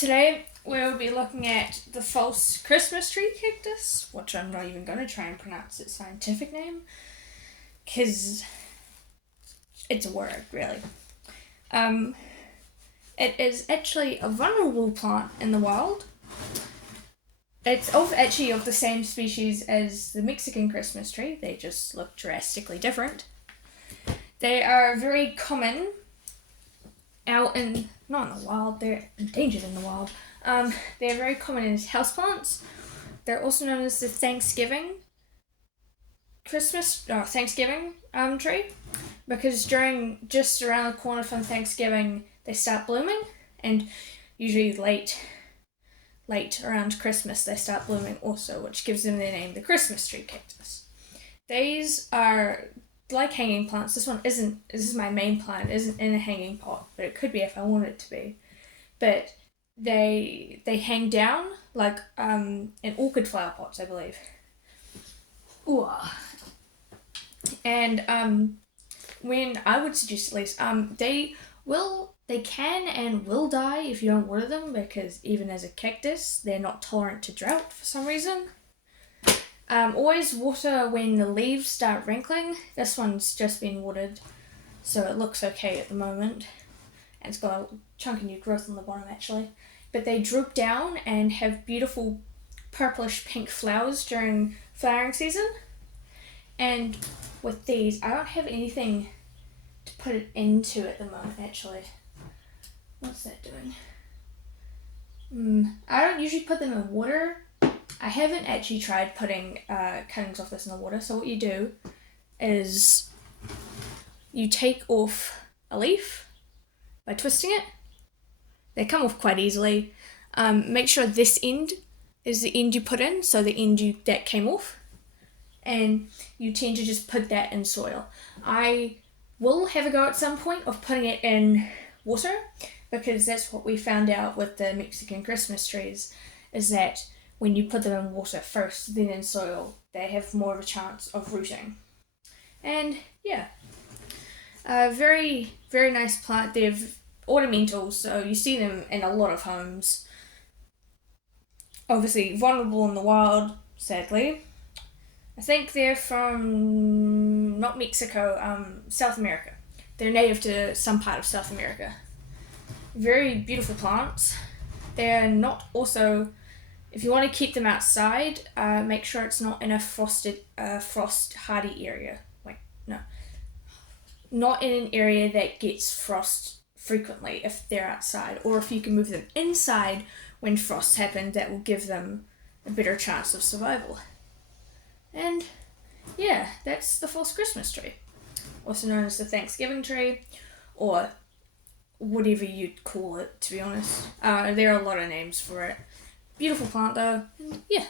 Today we'll be looking at the false Christmas tree cactus, which I'm not even going to try and pronounce its scientific name, because it's a word, really. Um, it is actually a vulnerable plant in the wild. It's actually of the same species as the Mexican Christmas tree, they just look drastically different. They are very common not in the wild, they're endangered in the wild. They're very common as houseplants. They're also known as the Thanksgiving tree, because just around the corner from Thanksgiving they start blooming, and usually late around Christmas they start blooming also, which gives them their name, the Christmas tree cactus. These are like hanging plants. This is my main plant, isn't in a hanging pot, but it could be if I want it to be. But they hang down like in orchid flower pots, I believe. Ooh. And when I would suggest at least, they can and will die if you don't water them, because even as a cactus, they're not tolerant to drought for some reason. Always water when the leaves start wrinkling. This one's just been watered, so it looks okay at the moment. And it's got a chunk of new growth on the bottom actually. But they droop down and have beautiful purplish pink flowers during flowering season. And with these, I don't have anything to put it into at the moment actually. What's that doing? I don't usually put them in water. I haven't actually tried putting cuttings off this in the water, so what you do is you take off a leaf by twisting it. They come off quite easily. Make sure this end is the end you put in, so the end that came off, and you tend to just put that in soil. I will have a go at some point of putting it in water, because that's what we found out with the Mexican Christmas trees, is that when you put them in water first, then in soil, they have more of a chance of rooting. And yeah, very, very nice plant. They're ornamental, so you see them in a lot of homes. Obviously vulnerable in the wild, sadly. I think they're from, not Mexico, South America. They're native to some part of South America. Very beautiful plants. They're not also, if you want to keep them outside, make sure it's not in a frost hardy area. Not in an area that gets frost frequently if they're outside, or if you can move them inside when frosts happen, that will give them a better chance of survival. And yeah, that's the false Christmas tree, also known as the Thanksgiving tree, or whatever you'd call it, to be honest. There are a lot of names for it. Beautiful plant though, and yeah.